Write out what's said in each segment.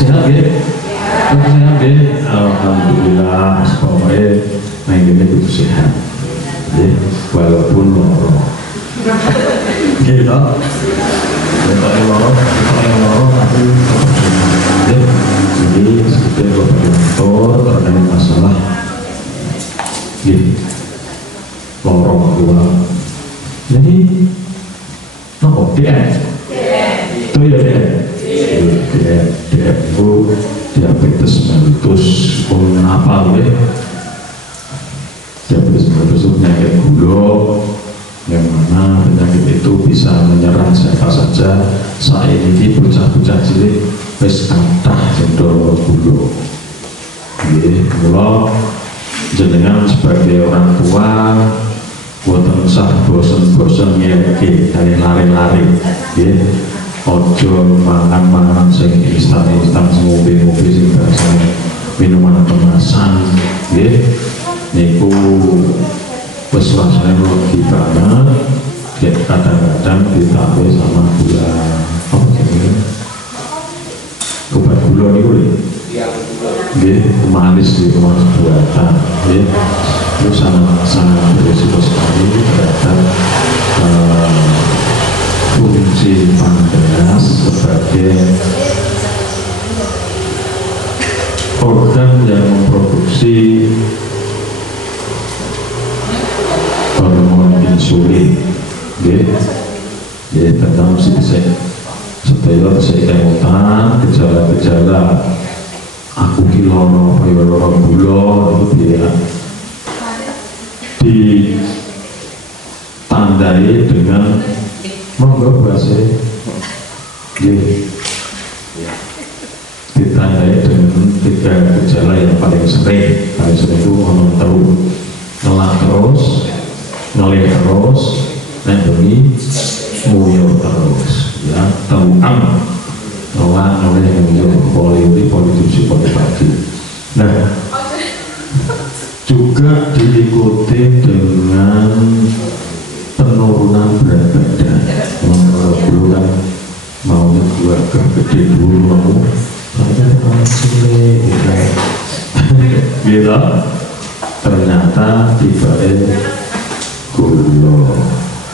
Sehat ya? Sehat ya? Alhamdulillah. Pokoknya main gini itu sehat. Ya, walaupun loro. Gitu. Tapi loro tapi ya. Jadi seperti bapak dokter terkait masalah gitu. Loro tua. Jadi nopo dia. Itu ya dia. Dia itu diabetes mellitus apa ya? Diabetes mellitus itu penyakit gula yang mana penyakit itu bisa menyerang siapa saja. Saat ini bocah-bocah cilik wis kathah cendol gula. Nggih, kula jenengan sebagai orang tua boten usah bosen-bosen ngeke dari lari-lari nggih. Ojo mangan-mangan sing instan-instan ngombe-ngombe sing biasane minuman kemasan nggih. Niku wis rasane legi banget. Kadang-kadang ditambah sama gula apa jenenge? Obat gula niku lho. Nggih, manis di rumah buatan nggih. Itu sangat berisiko sekali terhadap fungsi pankreas sebagai organ yang memproduksi hormon insulin. Ya, tentang sedaya kemutan gejala-gejala aku kilono loro gula itu dia ditandai dengan monggo bahasa ditandai dengan 3 gejala yang paling sering itu ngomong terus, ngelak terus, ngelih terus, nendungi nguyur terus ya, tauam ngelak, ngelih, nguyur, politik pagi. Nah juga diikuti dengan penurunan berat badan. Dulu kan maunya gua agak gede dulu mau ternyata cilik gitu. Ternyata tiba-tiba gula.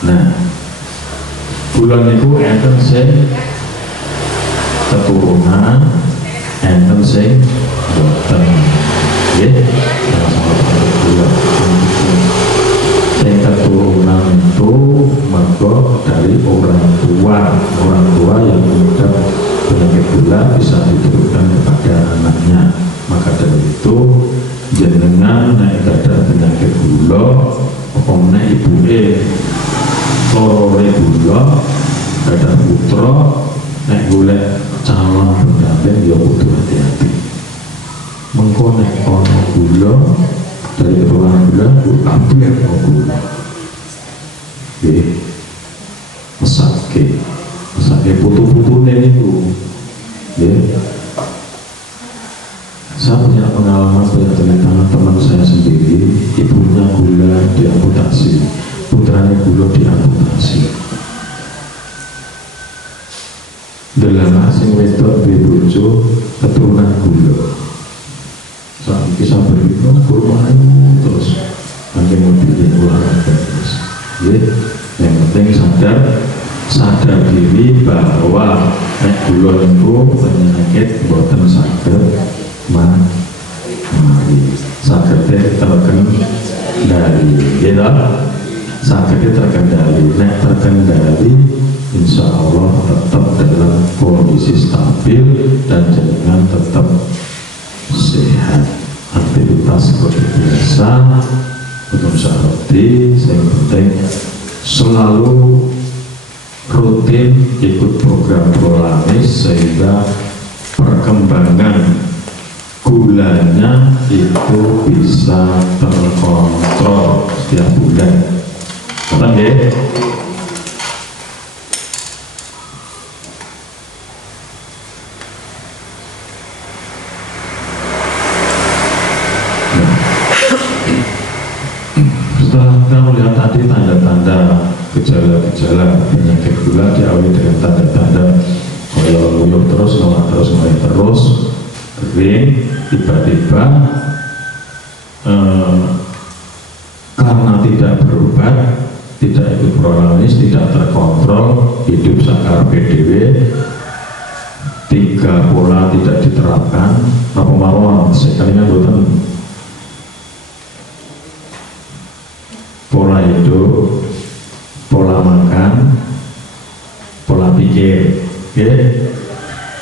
Nah, gula itu enten sing keturunan, enten sing boten. Ya, gula. Yang keturunan itu mergo dari orang tua yang mengidap penyakit gula bisa diturunkan kepada anaknya. Maka dari itu jenengan nek ada penyakit gula pokoknya ibuke lorone gula ada putra nek golek calon pendamping ya kudu hati-hati. Mengko nek ana gula dari keturunan gula kabeh gula. Mesake putu-putune niku. Saya punya pengalaman cerita teman saya sendiri, ibunya gula diamputasi, putranya gula diamputasi. Dalam asing wedok di bojo keturunan gula. Saat kisah berikutnya gula terus nanti mobilnya olahraga terus. Yang penting sadar diri bahwa gula itu penyakit boten saged mari saged terkendali gitu. Saged terkendali terkendali insya Allah tetap dalam kondisi stabil dan jangan tetap sehat, aktivitas seperti biasa untuk seperti yang penting selalu rutin ikut program Prolamis sehingga perkembangan gulanya itu bisa terkontrol setiap bulan. Betul ya? Tadi tanda-tanda gejala-gejala penyakit gula diawali dengan tanda-tanda nguyuh terus, ngoyak terus, kering, tiba-tiba karena tidak berobat, tidak ikut prolanis, tidak terkontrol, hidup sakar PDW, 3 pola tidak diterapkan. Apa mawon sekalinya boten? Pola hidup, pola makan, pola pikir,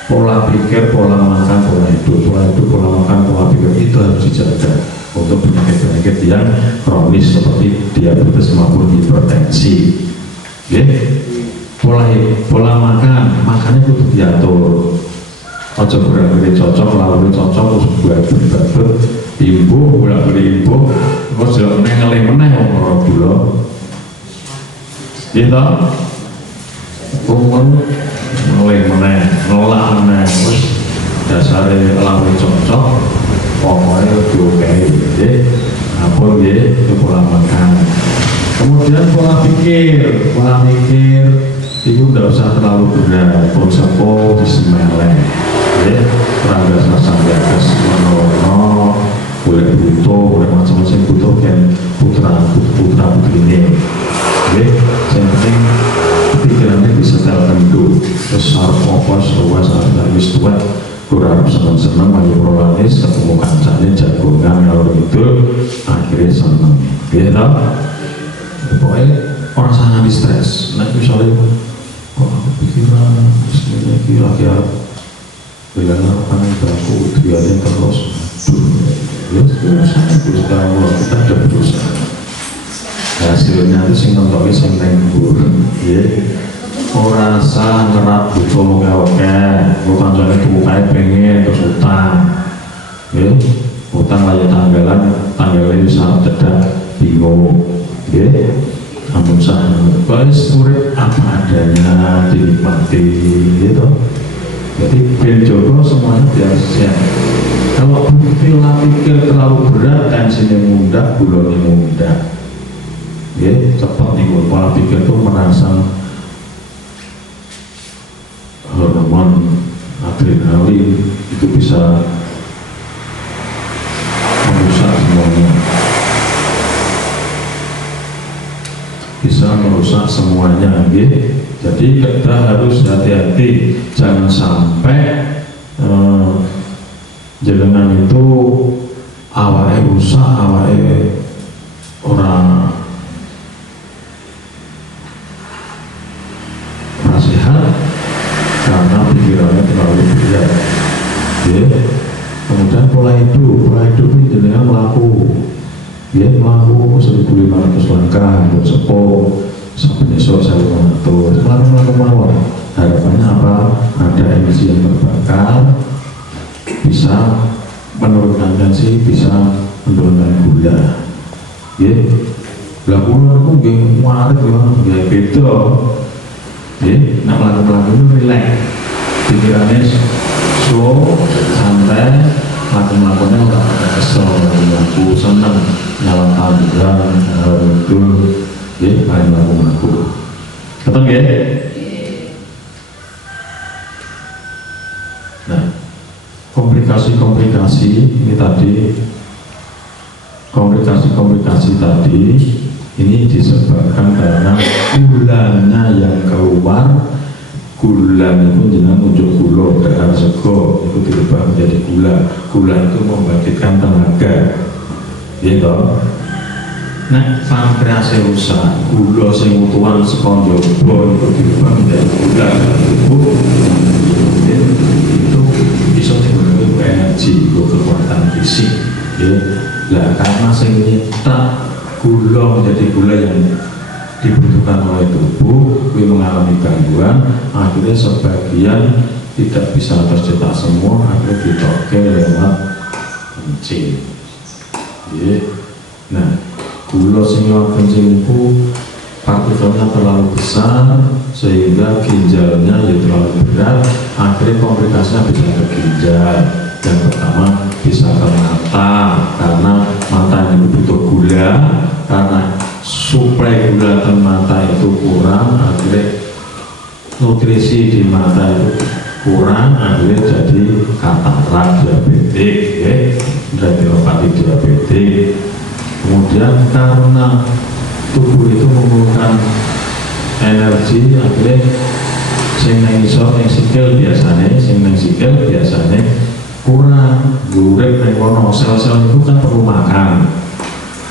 pola pikir, pola makan, pola hidup, pola makan, pola pikir itu harus dijaga untuk penyakit-penyakit yang kronis seperti diabetes maupun hipertensi. Pola makannya itu diatur. Ojo berarti cocok, lalu cocok, terus buat babet, imbuh, bolak-balik imbuh, terus jalan meneh orang gula. Gitu, kumpul meneh, nolak meneh, terus dasarnya lalu cocok, pokoknya oke, apapun itu pola makan. Kemudian pola pikir itu tidak usah terlalu berat, konsepnya disemeleng, perangga sasambiakas menolong, boleh butuh, boleh macam-macam butuh kan putra putri ini, yang penting pikirannya bisa tertentu, terus harus fokus, luas, harus tua, kurang senang-senang, maju prolanis, ketemu kancanya, jagongan, kalau itu akhirnya senang, gitu. Pokoknya orang sangat stres. Nah misalnya kok aku pikiran sebenarnya kira-kira bilang apa yang baku dialih terus ya saya berusaha, kita ada berusaha, hasilnya itu sing nontonnya sing nembur orang rasa ngerat butuh oke bukan soalnya tukai pengen terus utang layak tanggalan bisa cedak bingung namun bahas urip apa adanya dinikmati gitu. Jadi Ben Joko semuanya biasa. Kalau pola pikir terlalu berat, tensinya mudah, gulanya mudah. Cepat nih pola pikir itu merangsang hormon adrenalin, itu bisa merusak semuanya. Bisa merusak semuanya, jadi kita harus hati-hati, jangan sampai jenengan itu awalnya rusak, awalnya orang sehat karena pikirannya terlalu berat. Kemudian pola hidup ini jenengan melaku 1.500 langkah untuk sepuh sampai besok 1.500 melakukan harapannya apa? Ada emisi yang terbakar, bisa menurunkan tensi, bisa menurunkan gula. Gula itu gak warik ya beda. Nah melakukan itu relax, pikirannya slow, santai. Laku-lakunya udah kesel, aku senang nyala taburan, itu main laku-laku ketemu Nah, komplikasi ini tadi, komplikasi tadi ini disebabkan karena gulanya yang keluar. Gula itu jangan unjuk gula darah sego itu dirubah menjadi gula itu membangkitkan tenaga nah pankreas rusak, gula sing utuhan saka njaba itu dirubah menjadi gula tubuh itu bisa digunakan energi kekuatan fisik karena sing nyetak gula menjadi gula yang dibutuhkan oleh tubuh, mengalami gangguan, akhirnya sebagian tidak bisa tercetak semua, akhirnya ditoke lewat kencing. Nah, gula sing lewat kencing itu partikelnya terlalu besar sehingga ginjalnya terlalu berat, akhirnya komplikasinya bisa ke ginjal. Yang pertama bisa ke mata karena mata itu butuh gula, karena suplai gula ke mata itu kurang, akhirnya nutrisi di mata itu kurang akhirnya jadi katarak diabetik ya, retinopati diabetik. Kemudian karena tubuh itu memerlukan energi, akhirnya sing nang isor yang sikil biasanya kurang urip nang kono. Sel-sel itu kan perlu makan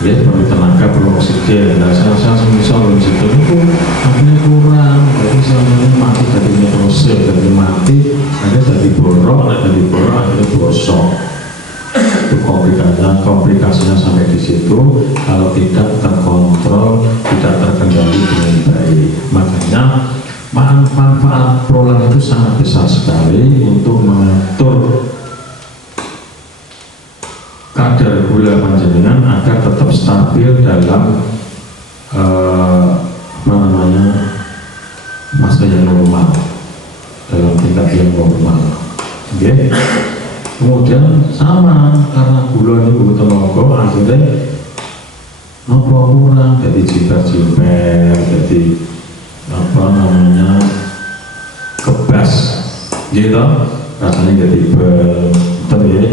ya, perlu tenaga, perlu oksigen. Nah sel-sel sing isor yang sikil itu akhirnya kurang, jadi sel-selnya mati, dari nekrosis, dari mati akhirnya jadi borok, akhirnya bosok. Itu komplikasinya sampai di situ kalau tidak terkontrol, tidak terkendali dengan baik. Makanya manfaat prolan itu sangat besar sekali untuk mengatur kadar gula panjenengan agar tetap stabil dalam masa yang normal, dalam tingkat yang normal. Okay. Kemudian sama, karena gula ini tenaga, akhirnya nopo kurang, jadi jiper-jiper, jadi kebas gitu, rasanya jadi betul ya.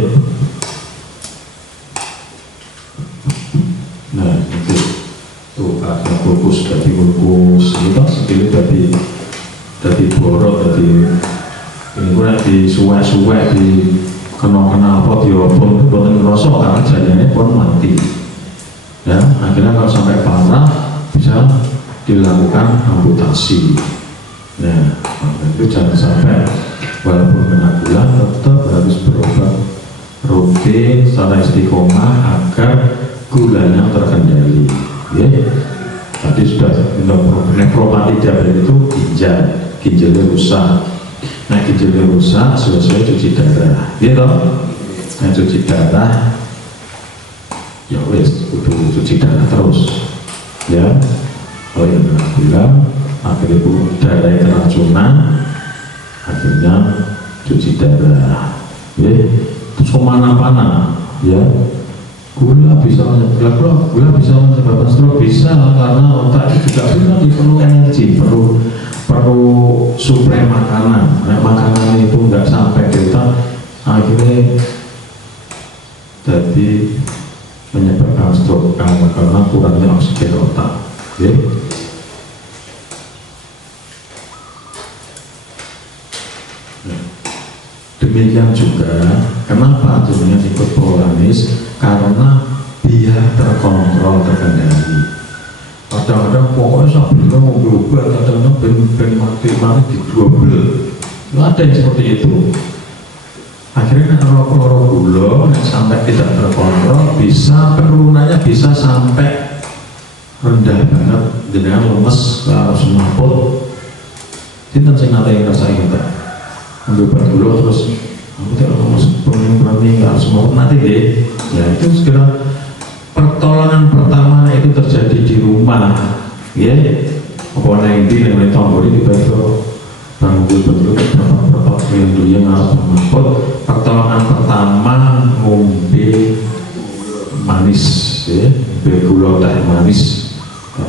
Nah itu tuh ada kukus, jadi kukus itu sekali jadi borok, jadi ini pun di suwe-suwe, di kena apa diopong itu buatan ngerosok karena jalannya pun mati ya. Akhirnya kalau sampai parah bisa dilakukan amputasi. Nah itu jangan sampai walaupun kena gula tetap harus berobat rutin secara istiqomah agar gulanya terkendali ya. Tadi sudah nefropati diabetes itu ginjalnya rusak. Nah ginjalnya rusak, selesai cuci darah gitu. Nah cuci darah ya wes kudu cuci darah terus ya. Kalau yang kena gula akhirnya darahnya keracunan, akhirnya cuci darah ya. Terus kemana-mana ya, gula bisa menyebabkan stroke, bisa karena otak itu juga perlu energi, perlu suplai makanan. Nah, makanan itu nggak sampai kita, akhirnya jadi menyebabkan stroke karena kurangnya oksigen otak. Okay. Nah, demikian juga kenapa jadinya ikut prolanis, karena biar terkontrol, terkendali. Kadang-kadang pokoknya sambil mau berubah, kadang-kadang ben mati di double. Ada yang seperti itu. Akhirnya kalau gula sampai tidak terkontrol, bisa penurunannya bisa sampai rendah banget, dengan lemes ke arah semaput. Kita sing nate yang rasa kita ambil obat gula terus aku tidak lemes pening ke arah semaput nanti deh. Ya itu segera pertolongan pertama itu terjadi di rumah ya. Apa yang di tombol ini tiba-tiba bangun betul berapa yang harus mengatur. Pertolongan pertama ngombe manis ya, gula teh manis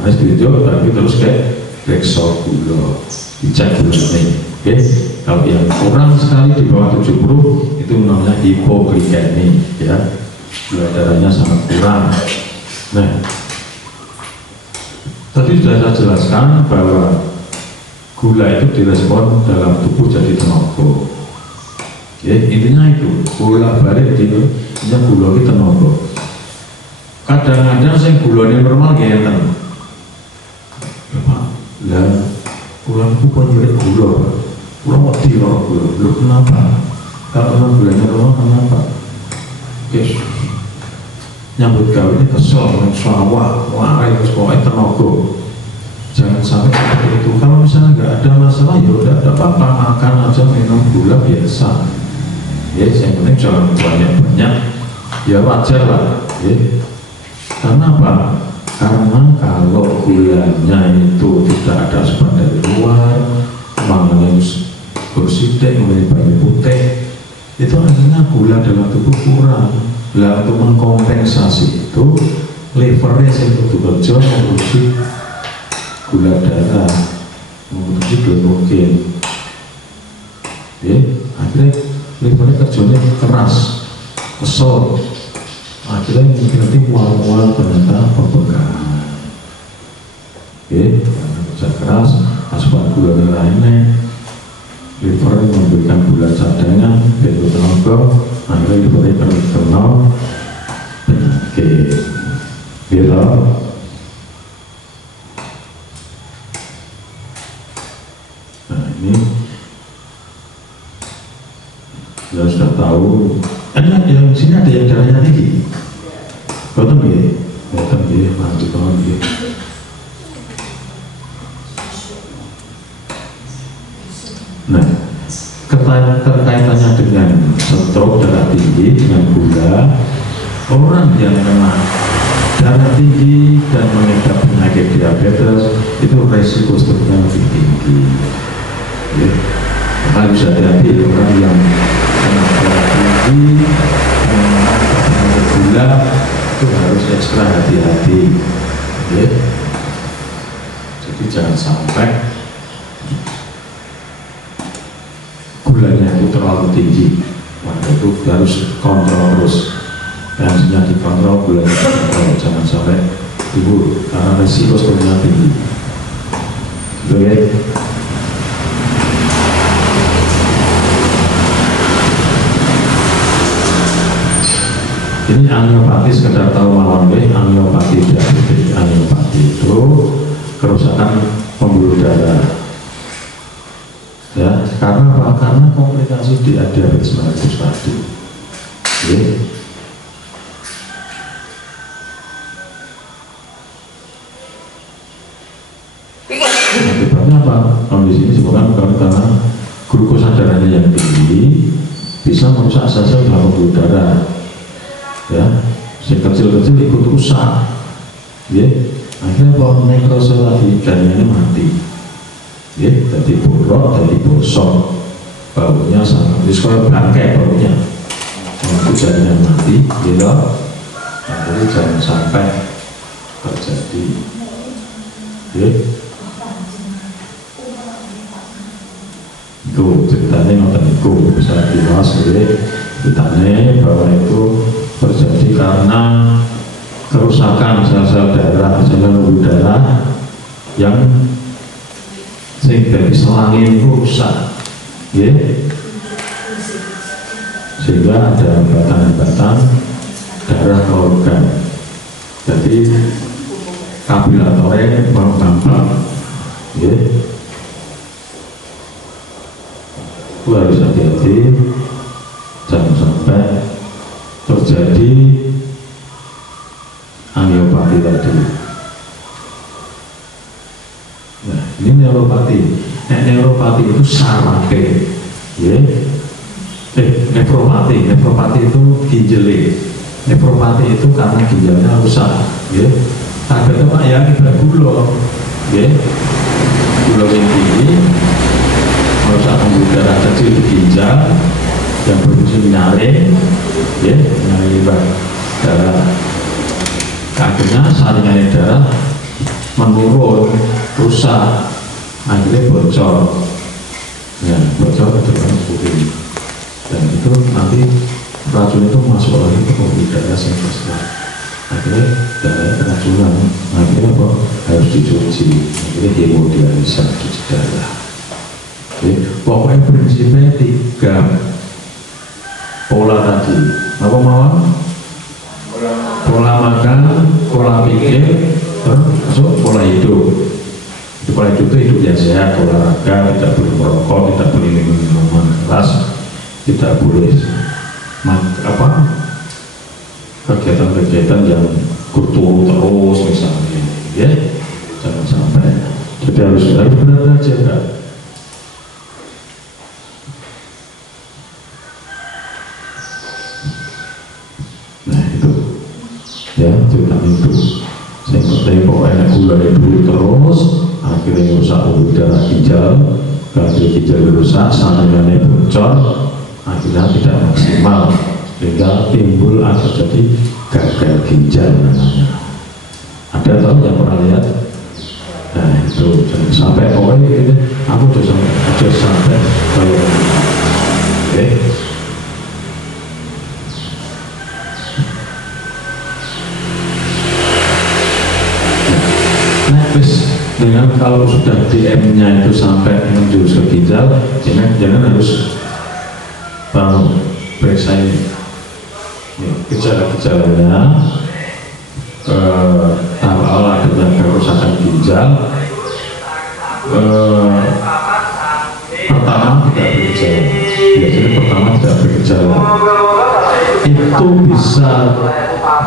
itu, tapi terus kayak rekso gula, dicek gula ini okay. Kalau yang kurang sekali di bawah 70 itu namanya hipoglikemi ya, gula darahnya sangat kurang. Nah tadi sudah saya jelaskan bahwa gula itu direspon dalam tubuh jadi tenaga ya, intinya itu gula balik itu intinya gula itu tenaga. Kadang-kadang saya gula ini normal kayak Pak, lah pulang itu pun nyurik gula, pulang mati loh gula, lu kenapa? Kalau gulanya normal kenapa? Oke, nyambut gawe ini kesel, sawah, wah itu pokoknya tenaga. Jangan sampai seperti itu. Kalau misalnya nggak ada masalah ya udah ada apa-apa, makan aja, minum gula biasa. Ya, yang penting jangan banyak-banyak. Ya wajar lah. Ya. Karena apa? Karena kalau gulanya itu tidak ada sebab dari luar, mangannya bersidik, kemudian banyak putih, itu akhirnya gula dalam tubuh kurang. Lah untuk mengkompensasi itu, livernya yang bekerja memproduksi gula darah, memproduksi glukosage. ya akhirnya livernya kerjanya keras, kesel, akhirnya nanti mual-mual ternyata pembengkakan, ya karena kerja keras, asupan gula yang lainnya, liver memberikan gula cadangan, bentuk tenaga, akhirnya livernya terkena penyakit, gitu. Nah ini kita sudah tahu. Yang sini ada yang darahnya tinggi. Betul ya? Betul ya, mantap banget ya. Nah, terkaitannya dengan stroke, darah tinggi, dengan gula, orang yang kena darah tinggi dan mengidap penyakit diabetes itu resiko stroke-nya lebih tinggi. Ya. Harus hati-hati orang yang kena darah tinggi, penyakit gula itu harus ekstra hati-hati. Ya. Jadi jangan sampai gulanya itu terlalu tinggi, maka itu harus kontrol terus. Tensinya dikontrol, gulanya dikontrol, jangan sampai timbul karena resiko stroke-nya tinggi. Gitu ya. Ini angiopati, sekedar tahu mawon ya, angiopati diabetes. Angiopati itu kerusakan pembuluh darah. Ya, karena apa? Karena komplikasi di diabetes mellitus tadi. Ya. Akibatnya apa? Kondisi ini disebabkan karena glukosa darahnya yang tinggi bisa merusak sel-sel dalam pembuluh darah. Ya, si kecil-kecil ikut rusak. Ya, akhirnya kalau nekrosel tadi jaringannya mati. Ya, jadi borok, jadi bosok, baunya sangat diskor bangkai baunya, itu jaringan mati, gitu. Jadi jangan sampai terjadi. Ya, itu ceritanya nonton itu bisa diwas, ya. Ceritanya bahwa itu terjadi karena kerusakan sel-sel darah, sel-sel pembuluh darah yang sehingga selangin rusak, ya, sehingga ada hambatan-hambatan darah ke organ. Jadi kapilatornya gampang, ya, itu harus hati-hati, jangan sampai terjadi angiopati tadi. Nah, ini neuropati. Neuropati itu sarake, ya. Nefropati. Nefropati itu ginjale. Nefropati itu karena ginjalnya rusak, ya. Ada apa ya? Kita gula, ya. Gula yang tinggi, merusak pembuluh darah kecil di ginjal yang berfungsi menyaring, ya, menyaring darah. Akhirnya saringan darah menurun, rusak, akhirnya bocor. Ya, bocor ke dalam putih. Dan itu nanti racun itu masuk lagi ke pembuluh darah sehingga akhirnya darahnya keracunan. Akhirnya apa? Harus dicuci. Akhirnya hemodialisa, cuci darah. Oke, pokoknya prinsipnya 3 pola tadi. Apa mawon? Pola makan, pola pikir, termasuk pola hidup. Pola hidup itu hidup yang sehat, olahraga, tidak boleh merokok, tidak boleh minum minuman keras, tidak boleh kegiatan-kegiatan yang kurturu terus misalnya, ya, jangan sampai. Jadi harus benar-benar jaga. Nah itu, ya, cerita itu. Saya penting pokoknya gula itu terus, akhirnya rusak pembuluh darah ginjal, akhirnya ginjal rusak, saringannya bocor, akhirnya tidak maksimal, sehingga timbul atau jadi gagal ginjal namanya. Ada tahu yang pernah lihat? Nah itu jangan sampai pokoknya ini aku sudah sampai kalau Oke. Nah, dengan kalau sudah DM-nya itu sampai menjurus ke ginjal, jangan harus periksa gejala-gejalanya. Awal adanya kerusakan ginjal, pertama tidak bergejala, biasanya pertama tidak bergejala, itu bisa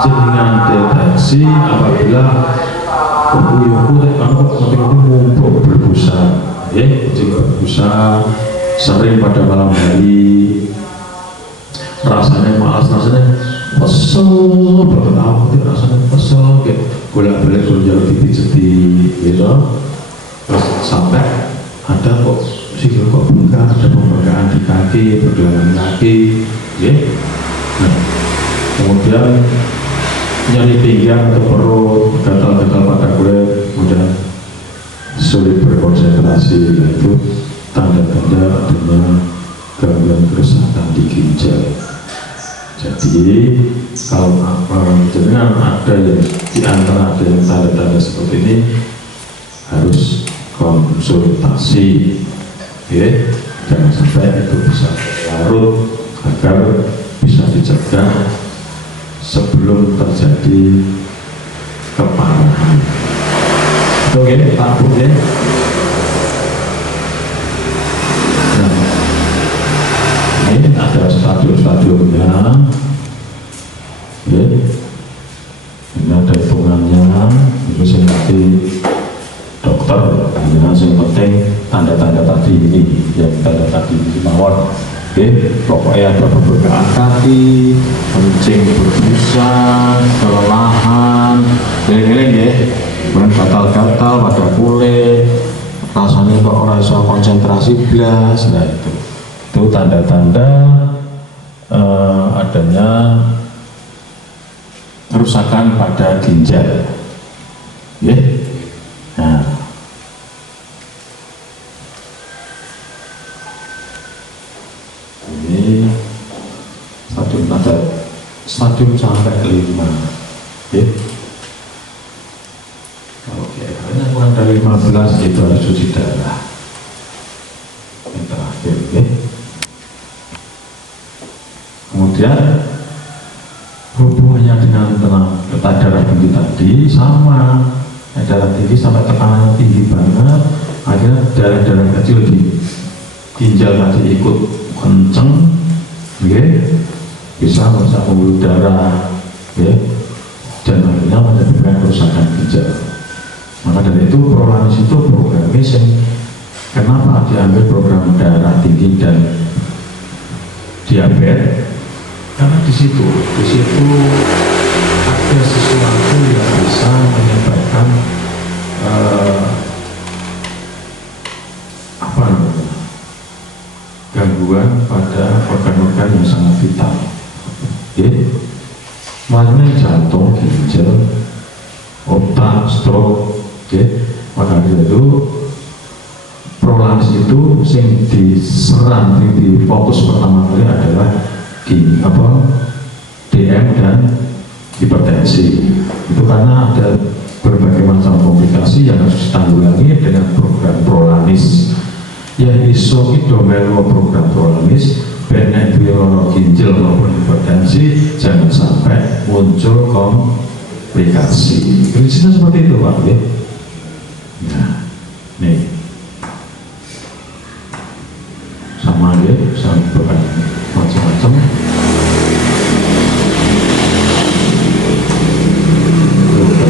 jenengan deteksi apabila mumpung berbusa, berbusa sering pada malam hari, rasanya malas, rasanya kesel banget, aku rasanya kesel, kayak bolak-balik jalan dipijeti gitu, terus sampai ada kok sikil kok buka, ada pembengkakan di kaki, pergelangan kaki, ya. Nah, kemudian nyeri pinggang atau perut, gatal-gatal pada kulit, kemudian sulit berkonsentrasi, itu tanda-tanda adanya gangguan kerusakan di ginjal. Jadi kalau jenengan ada yang di antara ada yang tanda-tanda seperti ini harus konsultasi, ya. Jangan sampai itu bisa larut, agar bisa dicegah sebelum terjadi keparahan. Oke, Pak Bu, ya. Ini ada stadium-stadiumnya, ya. Ini ada hitungannya, itu sih nanti dokter. Yang penting tanda-tanda tadi ini, yang tanda tadi ini mawon. Oke, pokoknya ada pembengkakan kaki, kencing berbusa, kelelahan, geleng-geleng ya, kemudian gatal-gatal pada kulit, rasanya kok rasa konsentrasi blas. Nah itu tanda-tanda adanya kerusakan pada ginjal, ya. Nah, ini stadium ada stadium sampai 5, ya. Kalau kira-kira kurang dari 15 itu harus cuci darah. Yang terakhir, ya. Kemudian hubungannya dengan tekanan darah tinggi tadi sama, darah tinggi sampai tekanannya tinggi banget, akhirnya darah-darah kecil di ginjal tadi ikut kenceng, okay? Bisa merusak pembuluh darah, okay? Dan akhirnya menyebabkan kerusakan ginjal. Maka dari itu Prolanis itu programnya kenapa diambil program darah tinggi dan diabetes? Karena di situ ada sesuatu yang bisa menyebabkan gangguan pada organ-organ yang sangat vital, ya. Makanya jantung, ginjal, otak, stroke, ya. Maka itu Prolanis itu yang diserang, yang difokus pertama kali adalah DM dan hipertensi. Itu karena ada berbagai macam komplikasi yang harus ditanggulangi dengan program Prolanis. Yang iso itu melu program Prolanis, benek biolog ginjal maupun hipertensi, jangan sampai muncul komplikasi. Prinsipnya seperti itu, Pak. Ya. Nah, nih sama ya, sama macam-macam.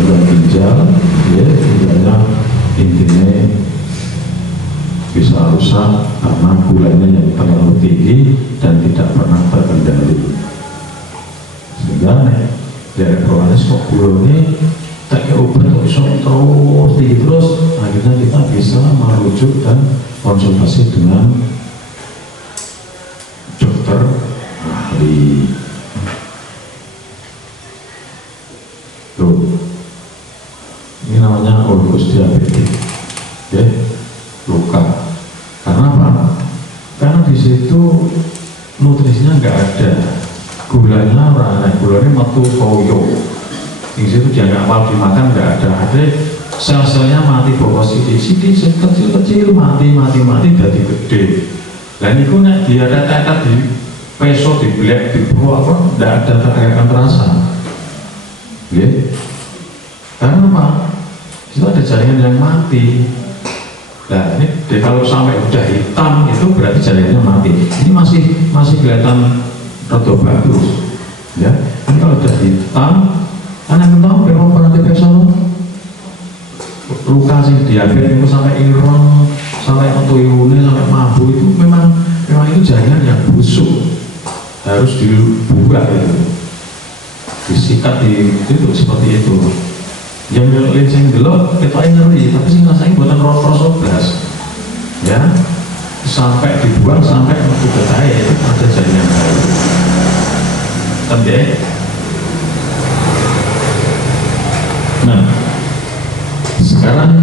Ginjal, ya, ginjalnya intinya bisa rusak karena gulanya yang terlalu tinggi dan tidak pernah terkendali. Sehingga dari Prolanis kok gulanya tak obat kok bisa terus tinggi terus, akhirnya kita bisa merujuk dan konsultasi dengan dokter ahli. Tuh, ini namanya ulkus diabetes, ya, luka. Karena apa? Karena di situ nutrisinya nggak ada, gulanya orang gulanya metu koyo, di situ dia nggak mau dimakan, nggak ada, sel-selnya mati, bawa sidik-sidik kecil-kecil mati jadi gede. Dan itu nek dia ada tetet di peso, di belek, di bawah apa, nggak ada akan terasa. Ya, karena apa? Itu ada jaringan yang mati. Nah ini kalau sampai udah hitam itu berarti jaringannya mati. Ini masih kelihatan rada bagus, ya. Ini kalau udah hitam, anak tahu berapa nanti besok luka sih diabetes itu sampai irong, sampai autoimmune, sampai mabuk itu memang itu jaringan yang busuk, harus dibuka itu, disikat itu seperti itu. Yang lenceng delok kita ngeri, tapi sih rasanya buatan rosok beras, ya, sampai dibuang sampai waktu betah itu ada jaringan baru, tembek. Nah, sekarang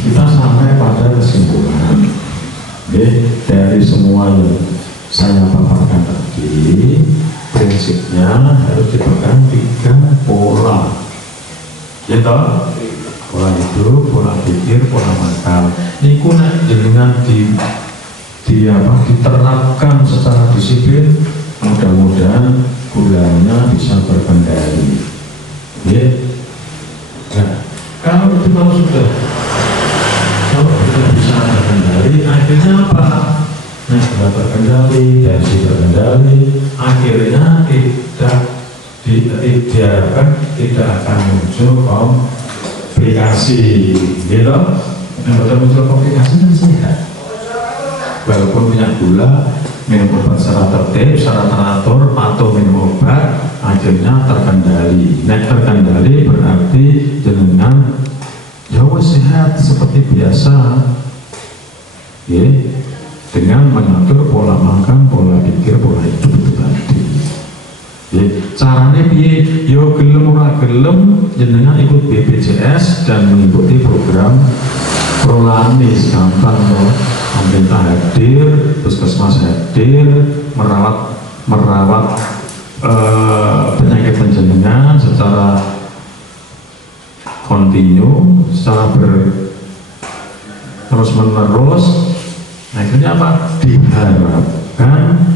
kita sampai pada kesimpulan, dari semua yang saya paparkan tadi, prinsipnya harus dipegang 3 pola. Ya toh, pola hidup, pola pikir, pola makan. Ini kuna dengan diterapkan secara disiplin, mudah-mudahan gulanya bisa berkendali. Ya. Nah, kalau sudah bisa terkendali, akhirnya apa? Nah, sudah terkendali, tensi terkendali, akhirnya diharapkan tidak akan muncul komplikasi, gitu. Yang muncul komplikasi kan sehat. Walaupun punya gula, minum obat secara tertib, secara teratur, atau minum obat, akhirnya terkendali. Nah, terkendali berarti jenengan jauh sehat seperti biasa, ya, dengan mengatur pola makan, pola pikir, pola hidup itu tadi. Ya, caranya piye? Yo gelem ora gelem jenengan ikut BPJS dan mengikuti program Prolanis, gampang loh. Pemerintah hadir, puskesmas hadir, merawat penyakit penjenengan secara kontinu, secara terus menerus. Akhirnya apa? Diharapkan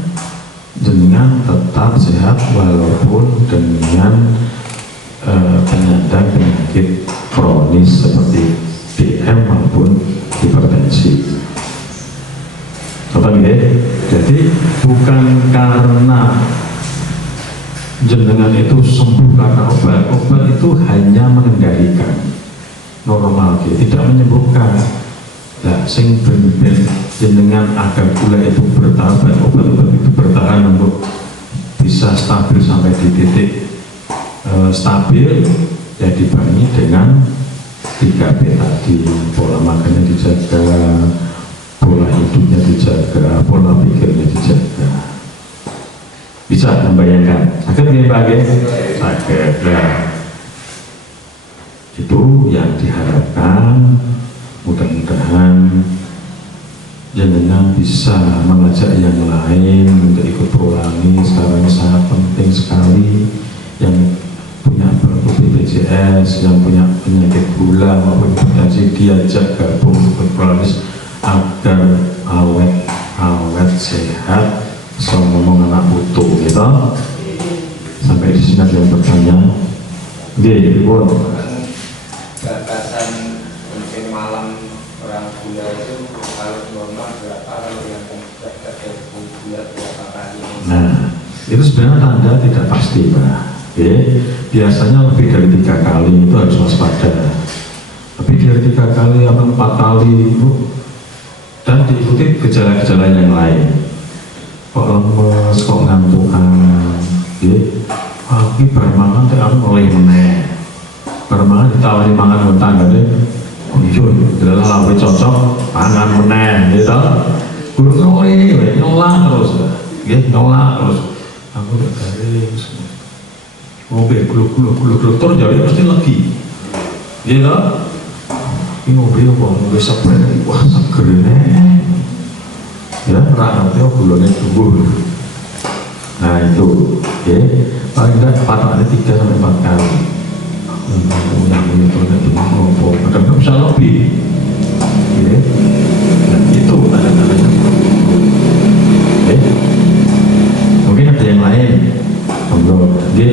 jenengan tetap sehat walaupun dengan penyandang penyakit kronis seperti DM maupun hipertensi. Jadi bukan karena jenengan itu sembuh karena obat itu hanya mengendalikan normal, tidak menyembuhkan. Nah, sing ben jenengan agar gula itu bertahan, obat-obat itu bertahan untuk bisa stabil sampai di titik stabil, ya dibarengi dengan 3P tadi, pola makannya dijaga, pola hidupnya dijaga, pola pikirnya dijaga. Bisa membayangkan? Sakit nggih Pak? Sakit. Nah, itu yang diharapkan. Mudah-mudahan jenengan bisa mengajak yang lain untuk ikut Prolanis. Sekarang sangat penting sekali yang punya BPJS, yang punya penyakit gula maupun hipertensi, diajak gabung ikut Prolanis agar awet sehat, so ngomong anak utuh gitu. Sampai di sini ada yang bertanya. Nggih, Ibu. Batasan mungkin malam orang gula itu kalau normal berapa, kalau yang gula berapa kali? Nah, itu sebenarnya tanda tidak pasti, Pak. Biasanya lebih dari 3 kali itu harus waspada. Lebih dari 3 kali atau 4 kali itu, dan diikuti gejala-gejala yang lain. Kok lemes, kok ngantukan, pagi bermakan tidak mulai meneh. Bermakan ditawari makan mentang kan oh iya, dalam lawe cocok, pangan meneh, gitu. Guru nolak terus, nolak terus. Aku udah garing, ngobrol gulung terus jadi pasti lagi, gitu. Ini ngobrol apa? Ngobrol sepen, wah seger nih. Ya, rangkapnya gulungnya tumbuh. Nah itu, ya paling tidak patokannya 3 sampai 4 kali. Yang itu nanti ngopo, kadang-kadang bisa lebih. Ya, nah, itu tanda-tandanya. Ya, mungkin ada yang lain. Monggo, ya.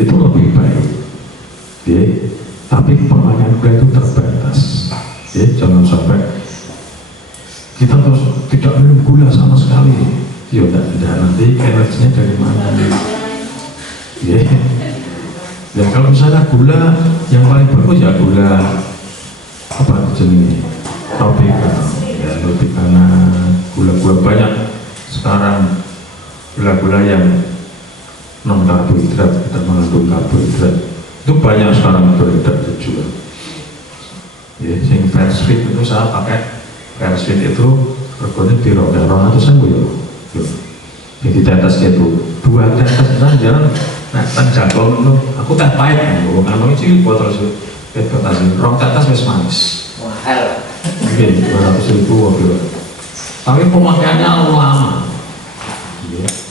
Itu lebih baik, ya. Tapi pemakaian gula itu terbatas, ya. Jangan sampai kita terus tidak minum gula sama sekali, ya tidak, nanti energinya dari mana, ya. Dan kalau misalnya gula yang paling bagus ya gula apa jenis tropika, ya tropikana, gula-gula banyak sekarang, gula-gula yang non karbohidrat, tidak mengandung karbohidrat, itu banyak sekarang beredar dijual. Ya, yang Fairstreet itu saya pakai Fairstreet itu reganya di roda itu saya jadi tetes gitu, 2 tetes jalan nah jadwal itu aku teh pahit ngomong sih botol itu kasih rong tetes wis manis mahal. Oke, 200.000 waktu. Tapi pemakaiannya lama. Iya.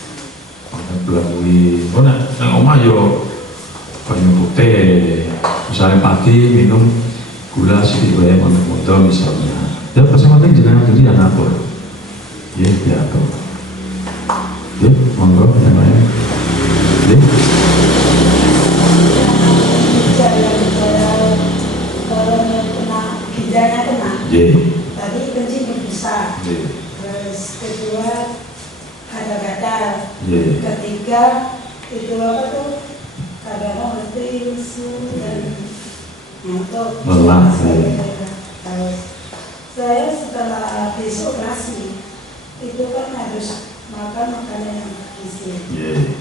Belakui, oh nak omah yo banyu putih, misalnya pagi minum gula sedikit banyak motor misalnya, ya pasti penting jangan jadi yang ngatur, ya diatur, ya monggo yang lain, ya. Ginjalnya kena, tadi kencing berbusa, terus kedua ada gatal, ketiga itu apa tuh kadang mesti lesu dan ngantuk. Lelah. Saya setelah habis operasi itu kan harus makan makanan yang bergizi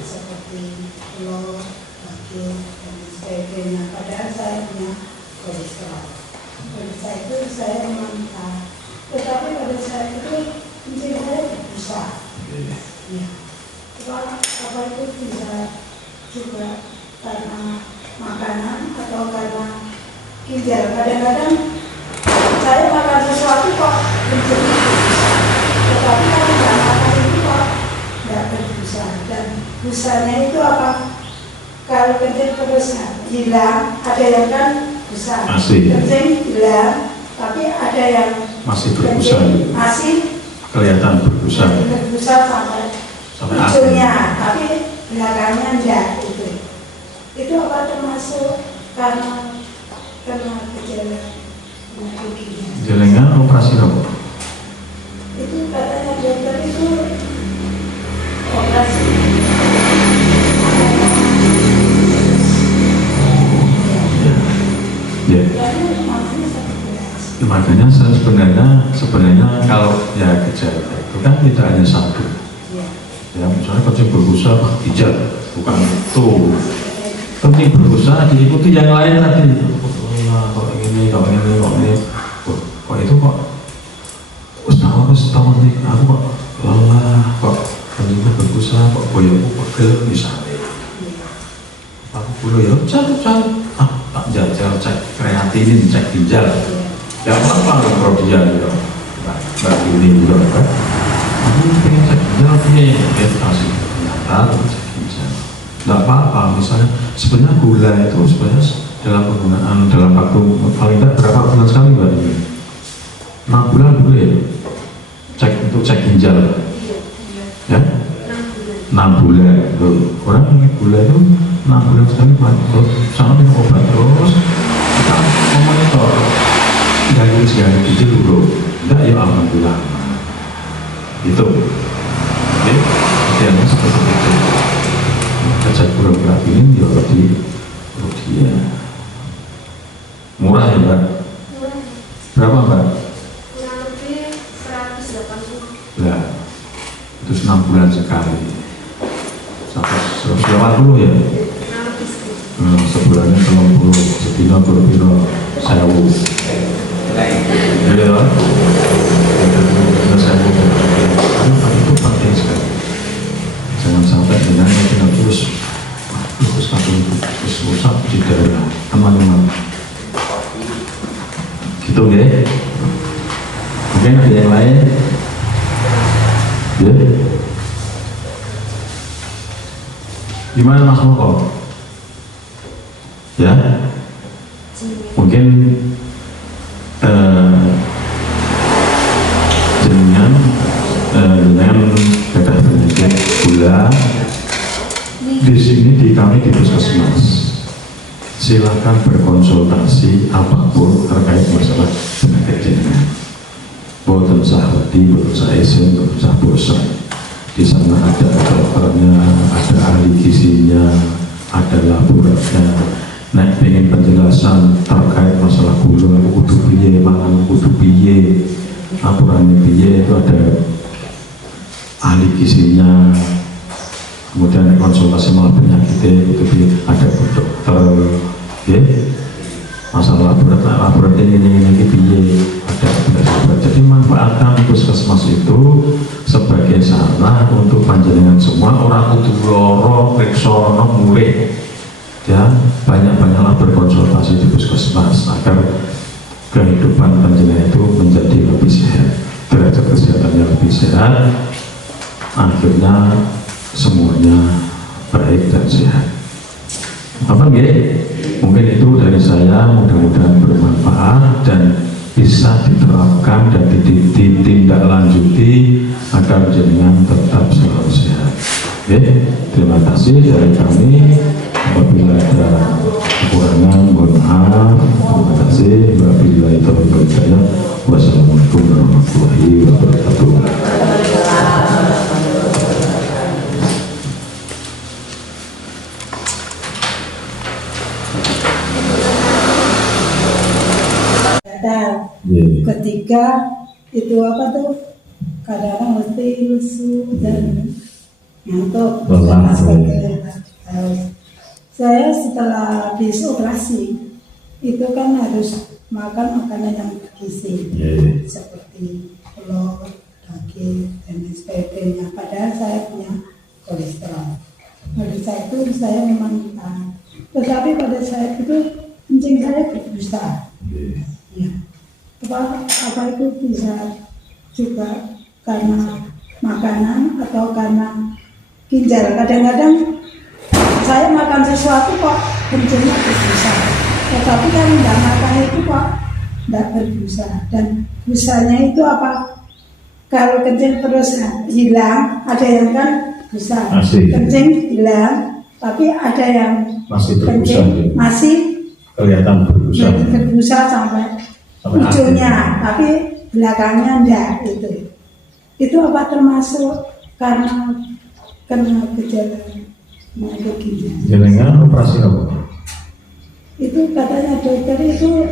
seperti telur, daging dan sebagainya. Padahal saya punya kolesterol. Pada saat itu saya meminta, tetapi pada saat itu kencing saya berbusa. Ya. Apa itu bisa juga karena makanan atau karena ginjal. Kadang-kadang saya makan sesuatu kok menjadi berbusa, tetapi kalau tidak makan itu kok tidak berbusa. Dan busanya itu apa? Kalau kencing terus hilang, ada yang kan busa, kencing hilang, tapi ada yang masih berbusa, masih kelihatan berbusa sampai ujungnya, tapi belakangnya enggak itu apa termasuk karena gejala penyakit ginjal. Gejalanya operasi apa? Itu katanya dokter itu operasi. Ya. Makanya sebenarnya kalau ya gejala itu kan tidak hanya satu. Ya misalnya kencing berbusa ginjal, bukan itu. Kencing berbusa diikuti yang lain tadi. Kok ini. Kok itu kok tahu nih aku kok lelah, kok kencing berbusa, kok boyokku pegel misalnya. Aku dulu ya cari tak jajal cek kreatinin, cek ginjal. Ya apa kalau dia ya mbak Yuni juga kan. Aku pengen cek ginjal nih, ya kasih ternyata cek ginjal. Nggak apa-apa, misalnya sebenarnya gula itu sebenarnya dalam penggunaan dalam waktu paling tidak berapa bulan sekali mbak Yuni? 6 bulan dulu ya, cek untuk cek ginjal, ya 6 bulan. Orang gula itu 6 bulan sekali terus sama minum obat terus kita memonitor dari segala ginjal dulu. Enggak ya alhamdulillah itu. Oke, yang seperti itu. Cek program ini dia lebih rupiah. Murah ya mbak? Berapa mbak? Kurang lebih 180. Nah, itu 6 bulan sekali. Sampai 180 ya? Sebulannya 90, sedina berbiro 1000. Ya, itu penting sekali. Jangan sampai dengan terus rusak di daerah teman-teman. Itu ya. Mungkin ada yang lain? Ya. Gimana Mas Moko? Ya. Mungkin dengan gadah penyakit gula di sini kami di puskesmas. Silakan berkonsultasi apapun terkait masalah penyakit jenengan. Boten sahwati, boten saesen, boten sah bosan. Di sana ada dokternya, ada ahli gizinya, ada laboratnya. Nek pengen penjelasan terkait masalah gula, kudu piye, mangan kudu piye, aturannya piye, itu ada ahli gizinya. Kemudian konsultasi masalah penyakitnya itu ada dokter, ya. Masalah laborat ini piye, ada dokter. Jadi manfaatkan puskesmas itu sebagai sarana untuk panjenengan semua orang kudu loro reksono mulai, ya, banyak-banyaklah berkonsultasi di puskesmas agar kehidupan panjenengan itu menjadi lebih sehat, derajat kesehatannya lebih sehat, akhirnya semuanya baik dan sehat. Apa nggih? Mungkin itu dari saya, mudah-mudahan bermanfaat dan bisa diterapkan dan ditindaklanjuti agar jenengan tetap selalu sehat. Oke, terima kasih dari kami. Apabila ada kekurangan, mohon maaf. Terima kasih. Wabillahi taufiq wal hidayah. Wassalamualaikum warahmatullahi wabarakatuh. Ketika itu apa tuh kadang-kadang mesti lesu dan ngantuk. Saya setelah habis operasi itu kan harus makan makanan yang bergizi, seperti telur, daging dan sebagainya. Padahal saya punya kolesterol. Pada saat itu saya memang tahan. Tetapi pada saat itu kencing saya berbusa. Ya. Apa itu bisa juga karena makanan atau karena ginjal. Kadang-kadang saya makan sesuatu kok kencingnya berbusa, tetapi kan tidak makan itu kok tidak berbusa. Dan busanya itu apa? Kalau kencing terus hilang, ada yang kan busa, kencing hilang, tapi ada yang masih kencing masih kelihatan berbusa sampai ujungnya, tapi belakangnya enggak. Itu apa termasuk karena gejala penyakit ginjal? Jenengan operasi apa? Itu katanya dokter itu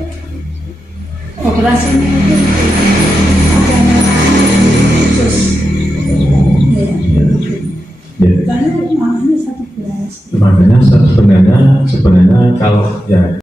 operasinya itu ada khusus. Ya. Karena makanya 11. Makanya sebenarnya kalau ya